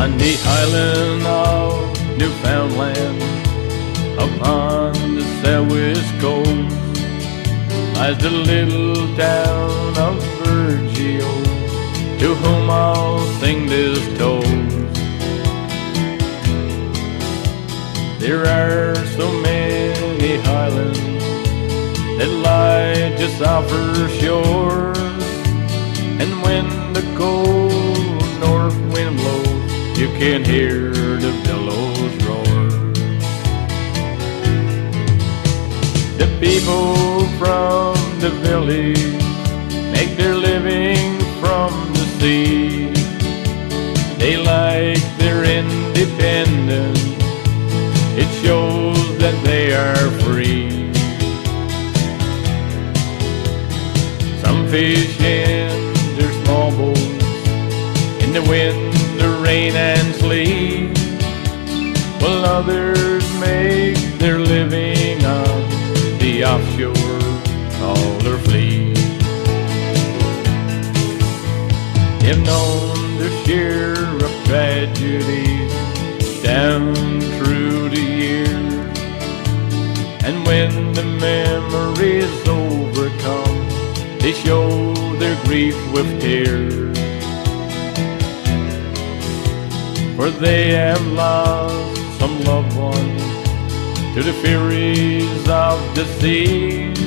On the island of Newfoundland, upon the southwest coast, lies the little town of Burgeo, to whom I'll sing this toast. There are so many highlands that lie just off her shore, and when the cold north wind blows, you can hear the billows roar. The people from the village make their living from the sea. They like their independence, it shows that they are free. Some fish in their small boats in the wind, the rain and sleet, while others make their living on the offshore trawler fleet. They've known their share of tragedies down through the years, and when the memories overcome, they show their grief with tears. For they have lost some loved ones to the furies of the seas,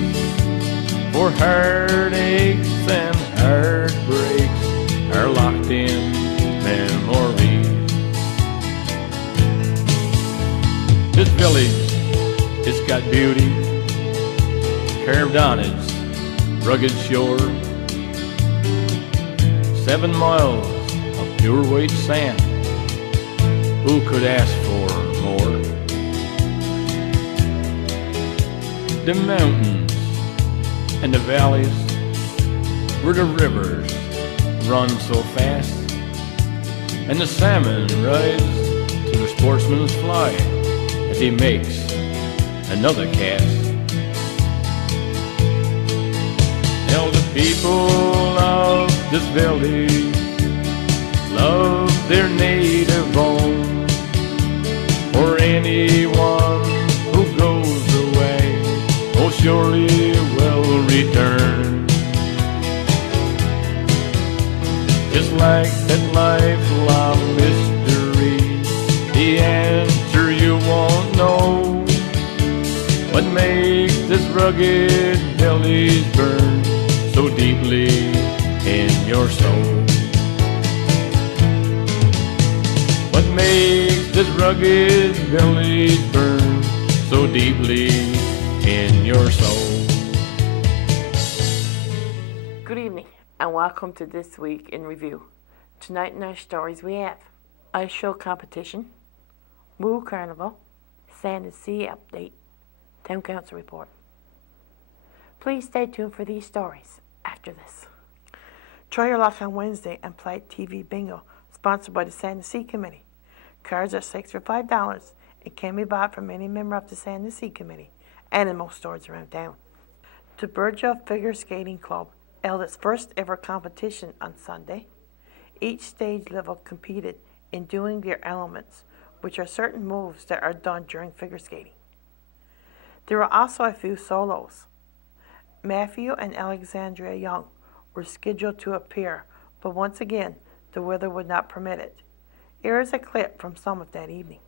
for heartaches and heartbreaks are locked in memories. This village has got beauty carved on its rugged shore. 7 miles of pure white sand, who could ask for more? The mountains and the valleys where the rivers run so fast, and the salmon rise to the sportsman's fly as he makes another cast. Now the people of this village love their native home, for anyone who goes away most surely will return. Just like that lifelong mystery, the answer you won't know. What makes this rugged village burn so deeply in your soul? What makes this rugged village burn so deeply in your soul? Good evening and welcome to This Week in Review. Tonight in our stories we have Ice Show Competition, Moo Carnival, Sand and Sea Update, Town Council Report. Please stay tuned for these stories after this. Try your luck on Wednesday and play TV Bingo, sponsored by the Sand and Sea Committee. Cards are 6 for $5 and can be bought from any member of the Sand and Sea Committee and in most stores around town. The Burgeo Figure Skating Club held its first ever competition on Sunday. Each stage level competed in doing their elements, which are certain moves that are done during figure skating. There were also a few solos. Matthew and Alexandria Young were scheduled to appear, but once again, the weather would not permit it. Here is a clip from some of that evening.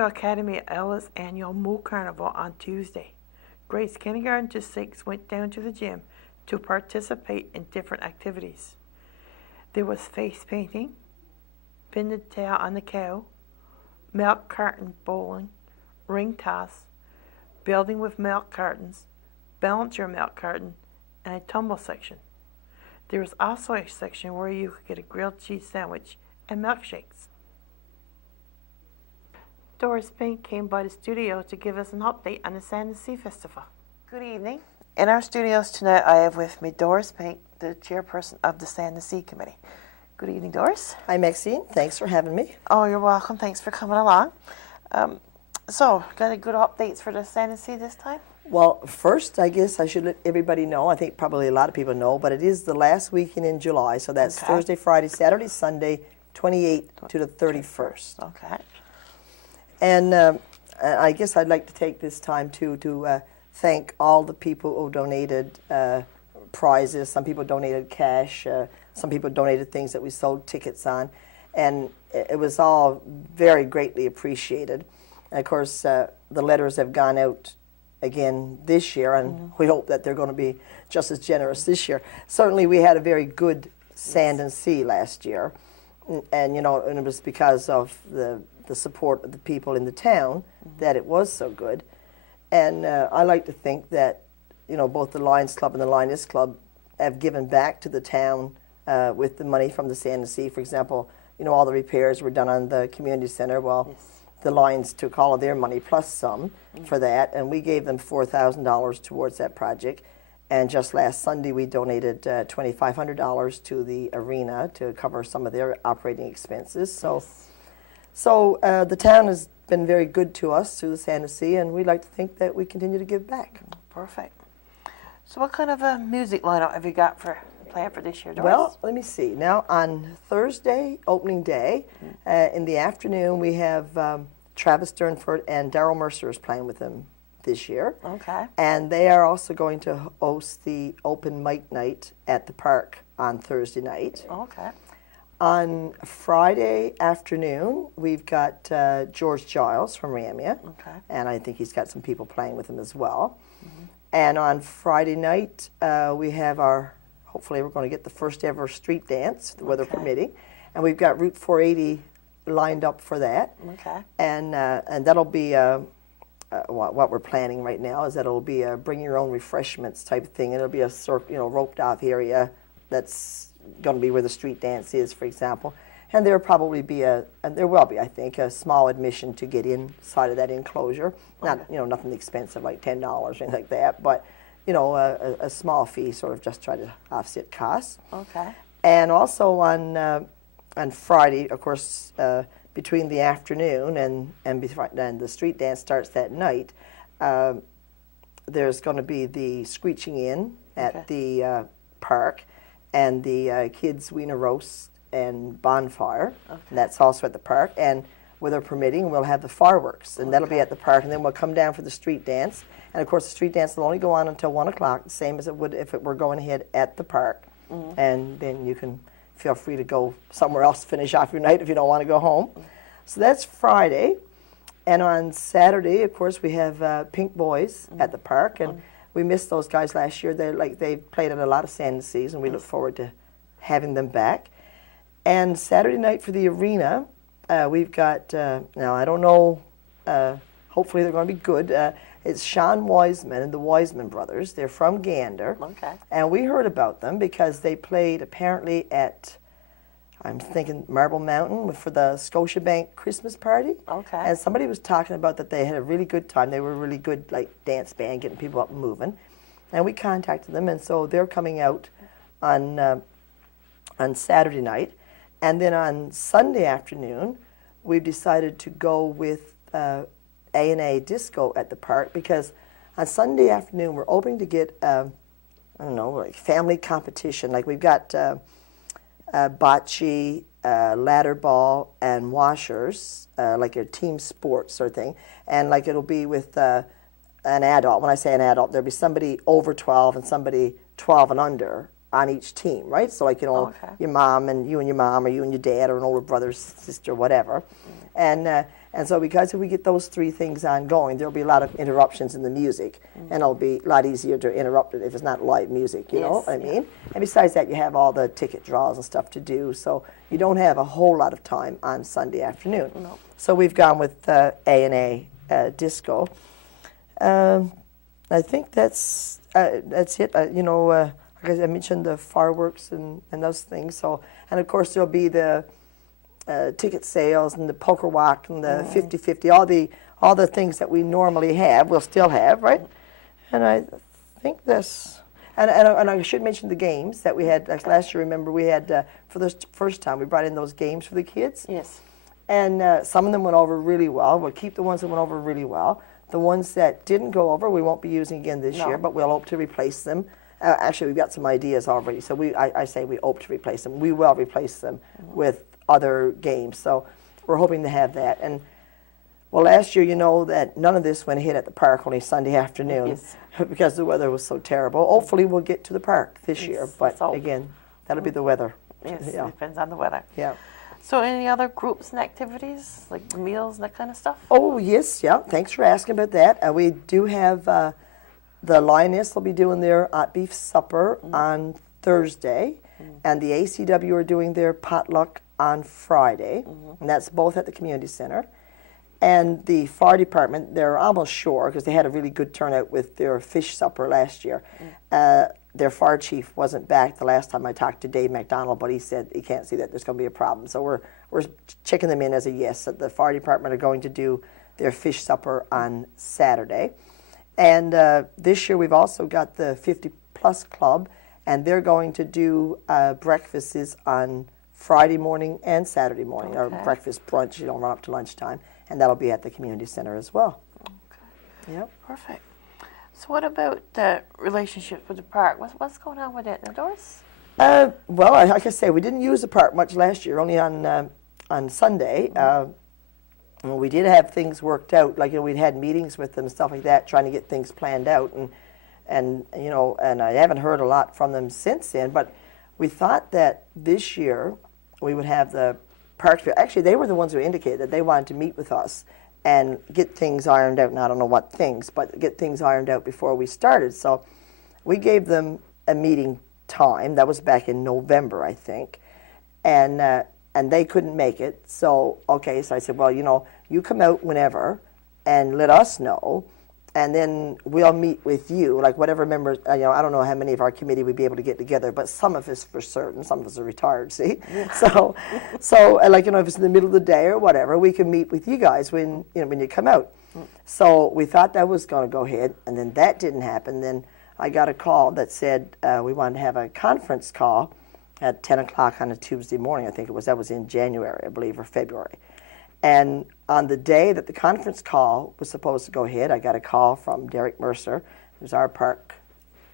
Burgeo Academy held its annual Moo Carnival on Tuesday. Grades kindergarten to 6 went down to the gym to participate in different activities. There was face painting, pin the tail on the cow, milk carton bowling, ring toss, building with milk cartons, balance your milk carton, and a tumble section. There was also a section where you could get a grilled cheese sandwich and milkshakes. Doris Pink came by the studio to give us an update on the Sand and Sea Festival. Good evening. In our studios tonight, I have with me Doris Pink, the chairperson of the Sand and Sea Committee. Good evening, Doris. Hi, Maxine. Thanks for having me. Oh, you're welcome. Thanks for coming along. So, got any good updates for the Sand and Sea this time? Well, first, I guess I should let everybody know, I think probably a lot of people know, but it is the last weekend in July, so that's Okay. Thursday, Friday, Saturday, Sunday, 28th to the 31st. Okay. And I guess I'd like to take this time to thank all the people who donated prizes. Some people donated cash. Some people donated things that we sold tickets on. And it was all very greatly appreciated. And of course, the letters have gone out again this year, and we hope that they're going to be just as generous this year. Certainly, we had a very good Sand and Sea last year. And, you know, and it was because of the support of the people in the town that it was so good. And I like to think that, you know, both the Lions Club and the Lioness Club have given back to the town with the money from the Sand and Sea. For example, you know, all the repairs were done on the community center. Well, Yes. the Lions took all of their money plus some for that, and we gave them $4,000 towards that project. And just last Sunday, we donated $2,500 to the arena to cover some of their operating expenses. So the town has been very good to us through the Sand and Sea, and we'd like to think that we continue to give back. Perfect. So what kind of a music lineup have you got for planned for this year, Doris? Well, let me see. Now, on Thursday, opening day, in the afternoon, we have Travis Sternford and Daryl Mercer is playing with them this year. Okay. And they are also going to host the open mic night at the park on Thursday night. Okay. On Friday afternoon, we've got George Giles from Ramia, Okay. and I think he's got some people playing with him as well. And on Friday night, we have hopefully we're going to get the first ever street dance, the weather Okay. permitting, and we've got Route 480 lined up for that. Okay. And that'll be what we're planning right now is that it'll be a bring your own refreshments type of thing. It'll be a roped off area that's going to be where the street dance is, for example. And there'll probably be and there will be, I think, a small admission to get inside of that enclosure. Not, nothing expensive like $10 or anything like that, but, a small fee, sort of just try to offset costs. Okay. And also on Friday, of course, between the afternoon and the street dance starts that night, there's going to be the Screeching Inn at the park and the kids' Wiener Roast and bonfire. Okay. And that's also at the park. And weather permitting, we'll have the fireworks, and that'll be at the park. And then we'll come down for the street dance. And of course, the street dance will only go on until 1 o'clock, the same as it would if it were going ahead at the park. And then you can feel free to go somewhere else to finish off your night if you don't want to go home. So that's Friday. And on Saturday, of course, we have Pink Boys at the park, and we missed those guys last year. They played at a lot of Sand and Seas, and we look forward to having them back. And Saturday night for the arena, we've got, now I don't know, hopefully they're going to be good. It's Sean Wiseman and the Wiseman brothers. They're from Gander. Okay. And we heard about them because they played apparently at, I'm thinking Marble Mountain for the Scotiabank Christmas party. Okay. And somebody was talking about that they had a really good time. They were a really good dance band, getting people up and moving. And we contacted them, and so they're coming out on Saturday night. And then on Sunday afternoon, we've decided to go with A&A Disco at the park, because on Sunday afternoon we're hoping to get, family competition. Like we've got bocce, ladder ball, and washers, like a team sport sort of thing. And like it'll be with an adult. When I say an adult, there'll be somebody over 12 and somebody 12 and under on each team, right? So like, Okay. your mom and your mom, or you and your dad, or an older brother, sister, whatever. And And so because if we get those three things ongoing, there'll be a lot of interruptions in the music, and it'll be a lot easier to interrupt it if it's not live music, you know what I mean? And besides that, you have all the ticket draws and stuff to do, so you don't have a whole lot of time on Sunday afternoon. No. So we've gone with A&A Disco. I think that's it. You know, like I mentioned, the fireworks and those things. So, and of course there'll be the ticket sales and the poker walk and the 50-50, all the things that we normally have, we'll still have, right? And I think this, and I should mention the games that we had, like last year, remember, we had, for the first time, we brought in those games for the kids. Yes. And some of them went over really well. We'll keep the ones that went over really well. The ones that didn't go over, we won't be using again this year, but we'll hope to replace them. Actually, we've got some ideas already, so I say we hope to replace them. We will replace them with other games, so we're hoping to have that. And well, last year, you know that none of this went ahead at the park, only Sunday afternoon, because the weather was so terrible. Hopefully, we'll get to the park this year, but again, that'll be the weather. Yes, it depends on the weather. Yeah. So any other groups and activities, like meals and that kind of stuff? Oh, yes, yeah. Thanks for asking about that. We do have the Lioness will be doing their hot beef supper on Thursday, and the ACW are doing their potluck on Friday, and that's both at the community center. And the fire department, they're almost sure, because they had a really good turnout with their fish supper last year. Their fire chief wasn't back the last time I talked to Dave McDonald, but he said he can't see that there's going to be a problem. So we're checking them in as a yes. That the fire department are going to do their fish supper on Saturday. And this year we've also got the 50 Plus Club, and they're going to do breakfasts on Friday morning and Saturday morning, or breakfast brunch, you know, run up to lunchtime, and that'll be at the community center as well. Okay. Yep. Perfect. So what about the relationship with the park? What's going on with it now, Doris? Well, like I say, we didn't use the park much last year, only on Sunday. We did have things worked out, like, you know, we'd had meetings with them and stuff like that, trying to get things planned out, and you know, and I haven't heard a lot from them since then, but we thought that this year we would have the parks. Actually, they were the ones who indicated that they wanted to meet with us and get things ironed out, and I don't know what things, but get things ironed out before we started. So we gave them a meeting time. That was back in November, I think, and they couldn't make it. So, okay, so I said, well, you know, you come out whenever and let us know, and then we'll meet with you, like whatever members, you know, I don't know how many of our committee we'd be able to get together, but some of us for certain, some of us are retired, see? So like, you know, if it's in the middle of the day or whatever, we can meet with you guys when, you know, when you come out. So we thought that was going to go ahead, and then that didn't happen. Then I got a call that said we wanted to have a conference call at 10 o'clock on a Tuesday morning, I think it was. That was in January, I believe, or February. And on the day that the conference call was supposed to go ahead, I got a call from Derek Mercer, who's our park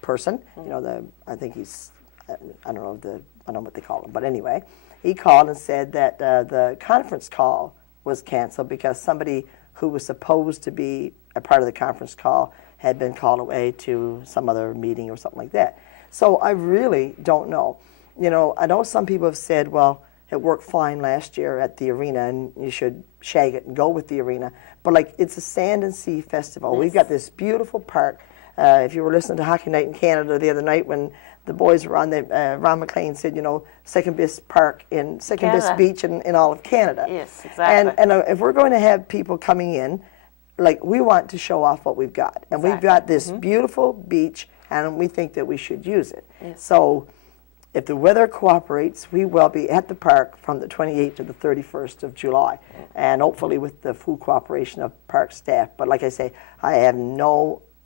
person. You know, I think he's, I don't know what they call him, but anyway, he called and said that the conference call was canceled because somebody who was supposed to be a part of the conference call had been called away to some other meeting or something like that. So I really don't know. You know, I know some people have said, well, it worked fine last year at the arena, and you should shag it and go with the arena. But, like, it's a sand and sea festival. We've got this beautiful park. If you were listening to Hockey Night in Canada the other night when the boys were on, Ron McLean said, you know, second best beach in all of Canada. Yes, exactly. And if we're going to have people coming in, like, we want to show off what we've got. And we've got this beautiful beach, and we think that we should use it. Yes. So if the weather cooperates, we will be at the park from the 28th to the 31st of July, and hopefully with the full cooperation of park staff. But like I say, I haven't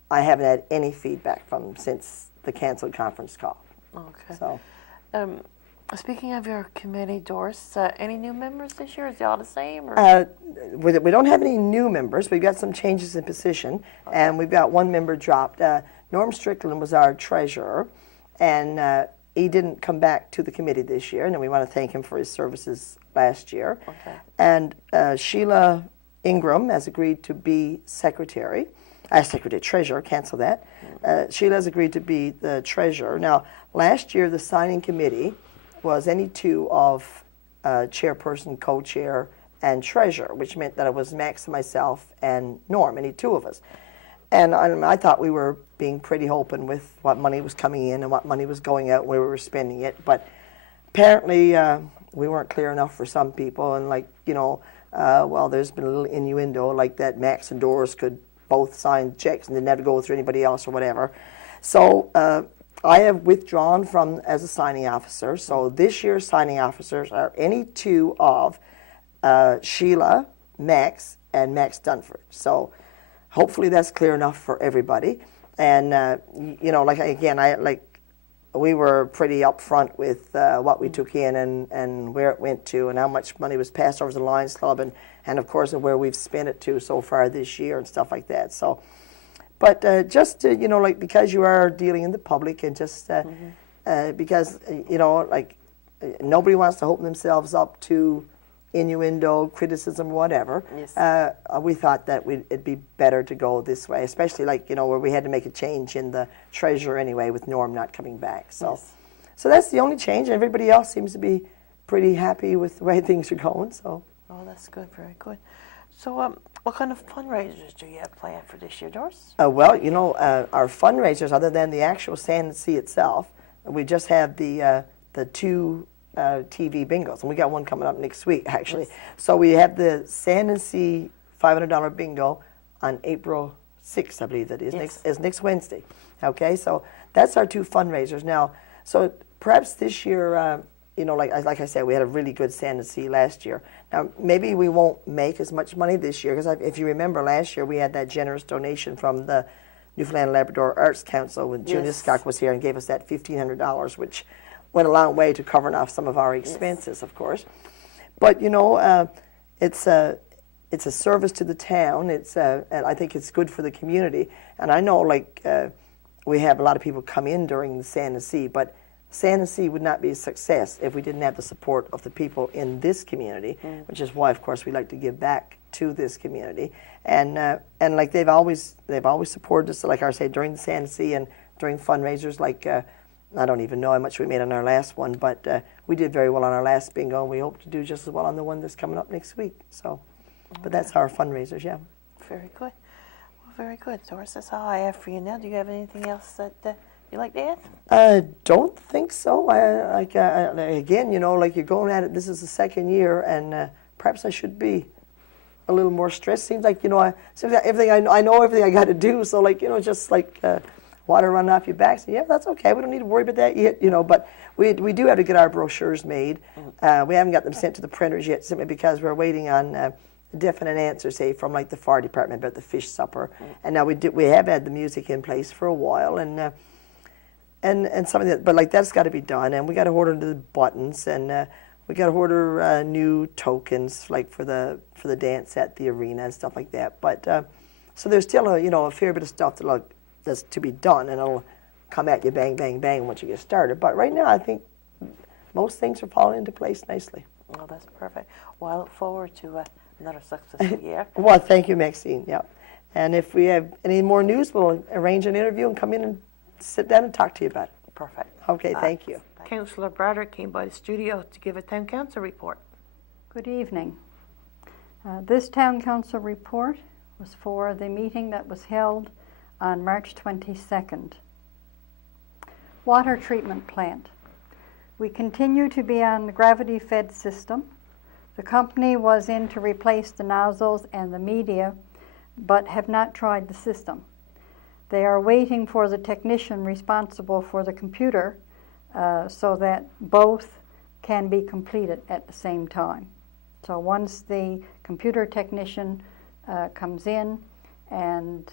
had any feedback from them since the canceled conference call. Okay. So, speaking of your committee, Doris, any new members this year? Is it all the same? Or? We don't have any new members. We've got some changes in position, and we've got one member dropped. Norm Strickland was our treasurer, and he didn't come back to the committee this year, and we want to thank him for his services last year. Okay. And Sheila Ingram has agreed to be treasurer, cancel that. Sheila has agreed to be the treasurer. Now, last year, the signing committee was any two of chairperson, co-chair, and treasurer, which meant that it was Max and myself and Norm, any two of us. And I thought we were being pretty open with what money was coming in and what money was going out and where we were spending it. But apparently we weren't clear enough for some people. And like, you know, well, there's been a little innuendo like that Max and Doris could both sign checks and they never go through anybody else or whatever. So I have withdrawn from as a signing officer. So this year's signing officers are any two of Sheila, Max, and Max Dunford. So hopefully that's clear enough for everybody. And you know, like again, we were pretty upfront with what we took in and where it went to and how much money was passed over to the Lions Club and of course where we've spent it to so far this year and stuff like that. So, but just to, you know, like because you are dealing in the public and just because you know, like nobody wants to open themselves up to innuendo, criticism, whatever. Yes. We thought that it'd be better to go this way, especially like, you know, where we had to make a change in the treasurer anyway with Norm not coming back. So, yes. So that's the only change. Everybody else seems to be pretty happy with the way things are going. So. Oh, that's good. Very good. So, what kind of fundraisers do you have planned for this year, Doris? Well, you know, our fundraisers, other than the actual Sand and Sea itself, we just have the two TV bingos, and we got one coming up next week, actually. Yes. So we have the Sand and Sea $500 bingo on April 6th, I believe that is. Yes. Next Wednesday. Okay, so that's our two fundraisers. Now, so perhaps this year, you know, like I said, we had a really good Sand and Sea last year. Now, maybe we won't make as much money this year, because if you remember last year, we had that generous donation from the Newfoundland and Labrador Arts Council when June Iscock was here and gave us that $1,500, which went a long way to covering off some of our expenses, of course. But you know, it's a service to the town. And I think it's good for the community. And I know, like, we have a lot of people come in during the Sand and Sea, but Sand and Sea would not be a success if we didn't have the support of the people in this community, which is why, of course, we like to give back to this community. And like they've always supported us, like I say, during the Sand and Sea and during fundraisers, like. I don't even know how much we made on our last one, but we did very well on our last bingo, and we hope to do just as well on the one that's coming up next week. So, but that's our fundraisers, yeah. Very good. Well, very good. Doris, that's all I have for you now. Do you have anything else that you'd like to add? I don't think so. Again, you know, like you're going at it, this is the second year, and perhaps I should be a little more stressed. Seems like, you know, seems like everything I know everything I got to do, so like, you know, just like water running off your back. So yeah, that's okay. We don't need to worry about that yet, you know. But we do have to get our brochures made. We haven't got them sent to the printers yet, simply because we're waiting on a definite answer, say from like the fire department about the fish supper. And now we have had the music in place for a while, and some of that. But like that's got to be done, and we got to order the buttons, and we got to order new tokens, like for the dance at the arena and stuff like that. But so there's still a fair bit of stuff that's to be done, and it'll come at you bang, bang, bang once you get started. But right now, I think most things are falling into place nicely. Well, that's perfect. Well, I look forward to another successful year. Well, thank you, Maxine. Yeah. And if we have any more news, we'll arrange an interview and come in and sit down and talk to you about it. Perfect. Okay, thank you. Councillor Broderick came by the studio to give a town council report. Good evening. This town council report was for the meeting that was held on March 22nd. Water treatment plant. We continue to be on the gravity-fed system. The company was in to replace the nozzles and the media, but have not tried the system. They are waiting for the technician responsible for the computer so that both can be completed at the same time. So once the computer technician comes in and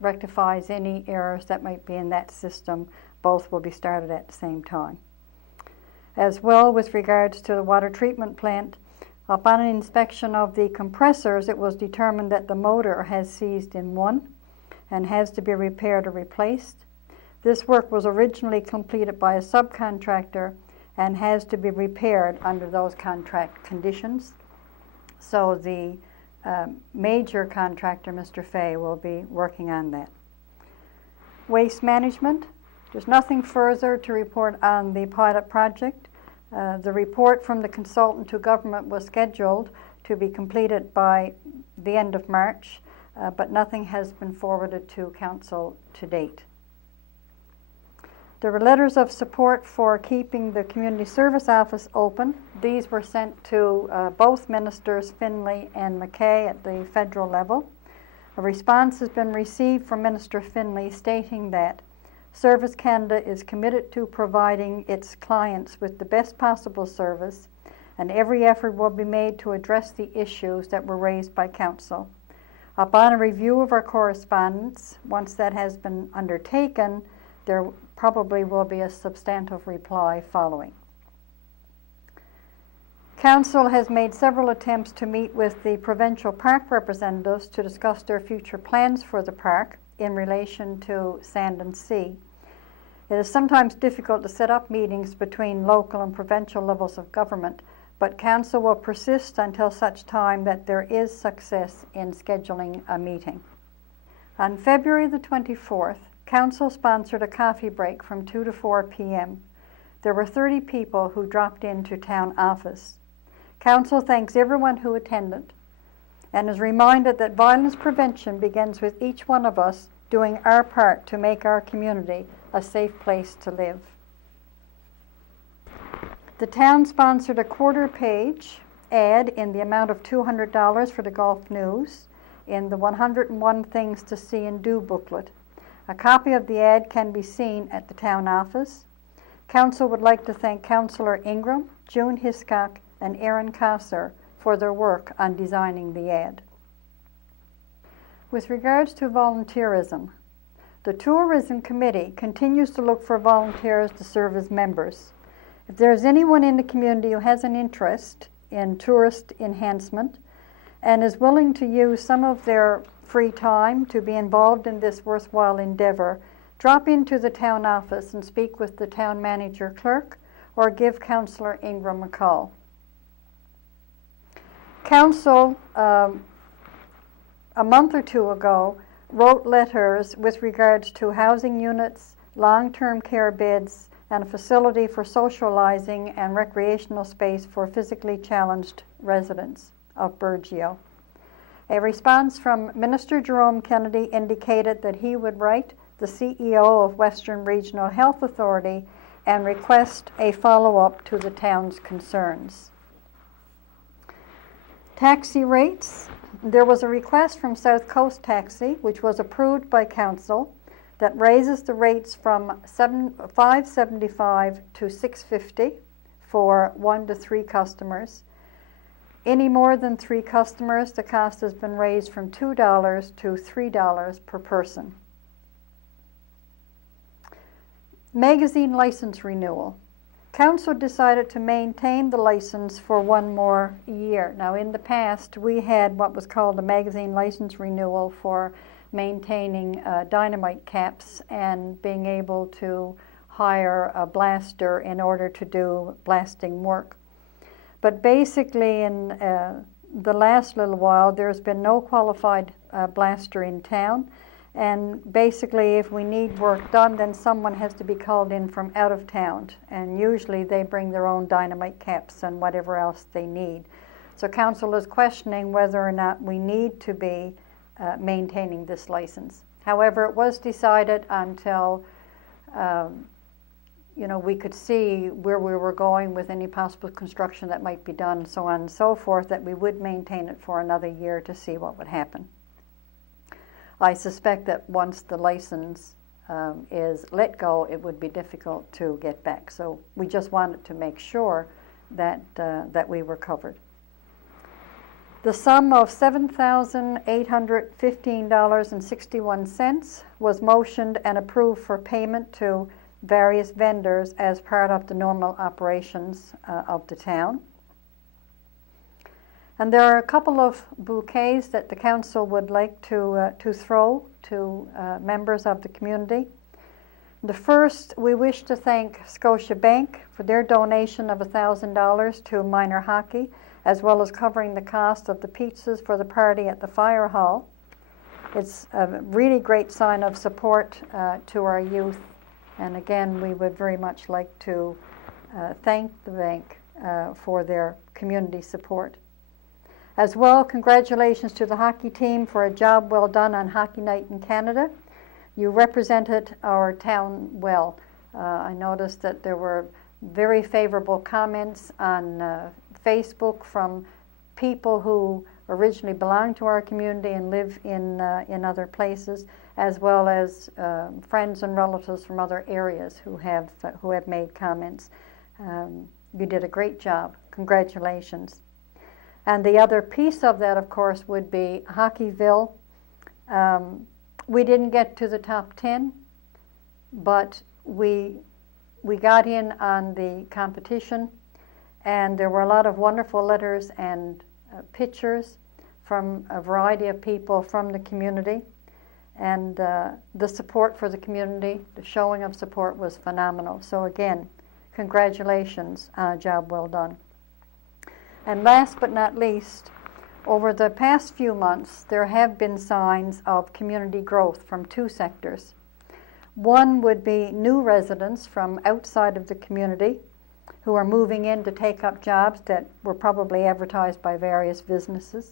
rectifies any errors that might be in that system, both will be started at the same time. As well, with regards to the water treatment plant, upon an inspection of the compressors, it was determined that the motor has seized in one and has to be repaired or replaced. This work was originally completed by a subcontractor and has to be repaired under those contract conditions. So the major contractor, Mr. Fay, will be working on that. Waste management, there's nothing further to report on the pilot project. The report from the consultant to government was scheduled to be completed by the end of March, but nothing has been forwarded to Council to date. There were letters of support for keeping the Community Service Office open. These were sent to both Ministers Finlay and McKay at the federal level. A response has been received from Minister Finlay stating that Service Canada is committed to providing its clients with the best possible service, and every effort will be made to address the issues that were raised by Council. Upon a review of our correspondence, once that has been undertaken, there probably will be a substantive reply following. Council has made several attempts to meet with the provincial park representatives to discuss their future plans for the park in relation to Sand and Sea. It is sometimes difficult to set up meetings between local and provincial levels of government, but Council will persist until such time that there is success in scheduling a meeting. On February the 24th, Council sponsored a coffee break from 2 to 4 p.m. There were 30 people who dropped into town office. Council thanks everyone who attended and is reminded that violence prevention begins with each one of us doing our part to make our community a safe place to live. The town sponsored a quarter-page ad in the amount of $200 for the Gulf News in the 101 Things to See and Do booklet. A copy of the ad can be seen at the town office. Council would like to thank Councillor Ingram, June Hiscock, and Aaron Kosser for their work on designing the ad. With regards to volunteerism, the Tourism Committee continues to look for volunteers to serve as members. If there is anyone in the community who has an interest in tourist enhancement and is willing to use some of their free time to be involved in this worthwhile endeavor, drop into the town office and speak with the town manager clerk or give Councillor Ingram a call. Council, a month or two ago, wrote letters with regards to housing units, long-term care beds, and a facility for socializing and recreational space for physically challenged residents of Burgeo. A response from Minister Jerome Kennedy indicated that he would write the CEO of Western Regional Health Authority and request a follow-up to the town's concerns. Taxi rates. There was a request from South Coast Taxi, which was approved by Council, that raises the rates from $5.75 to $6.50 for 1 to 3 customers. Any more than 3 customers, the cost has been raised from $2 to $3 per person. Magazine license renewal. Council decided to maintain the license for 1 more year. Now, in the past, we had what was called a magazine license renewal for maintaining dynamite caps and being able to hire a blaster in order to do blasting work. But basically, in the last little while, there's been no qualified blaster in town. And basically, if we need work done, then someone has to be called in from out of town. And usually they bring their own dynamite caps and whatever else they need. So Council is questioning whether or not we need to be maintaining this license. However, it was decided until we could see where we were going with any possible construction that might be done, so on and so forth, that we would maintain it for another year to see what would happen. I suspect that once the license is let go, it would be difficult to get back. So we just wanted to make sure that, that we were covered. The sum of $7,815.61 was motioned and approved for payment to various vendors as part of the normal operations of the town. And there are a couple of bouquets that the Council would like to throw to members of the community. The first, we wish to thank Scotiabank for their donation of $1,000 to minor hockey, as well as covering the cost of the pizzas for the party at the fire hall. It's a really great sign of support to our youth. And again, we would very much like to thank the bank for their community support. As well, congratulations to the hockey team for a job well done on Hockey Night in Canada. You represented our town well. I noticed that there were very favorable comments on Facebook from people who originally belong to our community and live in other places, as well as friends and relatives from other areas who have made comments. You did a great job. Congratulations. And the other piece of that, of course, would be Hockeyville. We didn't get to the top 10, but we got in on the competition, and there were a lot of wonderful letters and pictures from a variety of people from the community, and the support for the community, the showing of support was phenomenal. So again, congratulations, job well done. And last but not least, over the past few months, there have been signs of community growth from two sectors. One would be new residents from outside of the community who are moving in to take up jobs that were probably advertised by various businesses,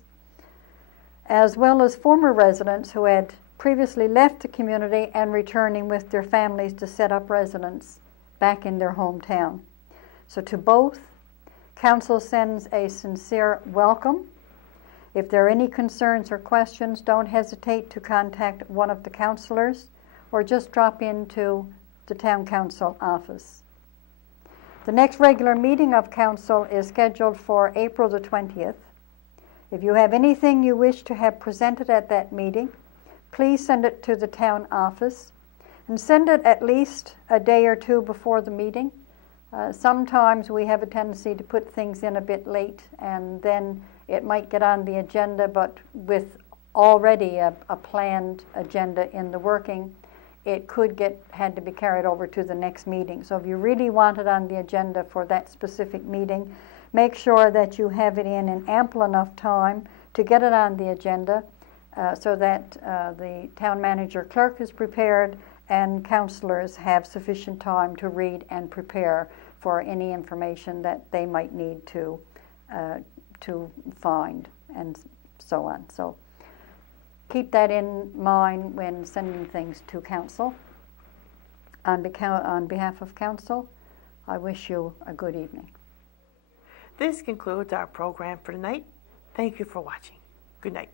as well as former residents who had previously left the community and returning with their families to set up residence back in their hometown. So to both, Council sends a sincere welcome. If there are any concerns or questions, don't hesitate to contact one of the councillors or just drop into the Town Council office. The next regular meeting of Council is scheduled for April the 20th. If you have anything you wish to have presented at that meeting, please send it to the Town office and send it at least a day or two before the meeting. Sometimes we have a tendency to put things in a bit late, and then it might get on the agenda, but with already a planned agenda in the working, it could had to be carried over to the next meeting. So if you really want it on the agenda for that specific meeting, make sure that you have it in ample enough time to get it on the agenda so that the town manager clerk is prepared and councillors have sufficient time to read and prepare for any information that they might need to find and so on. So keep that in mind when sending things to Council. On behalf of Council, I wish you a good evening. This concludes our program for tonight. Thank you for watching. Good night.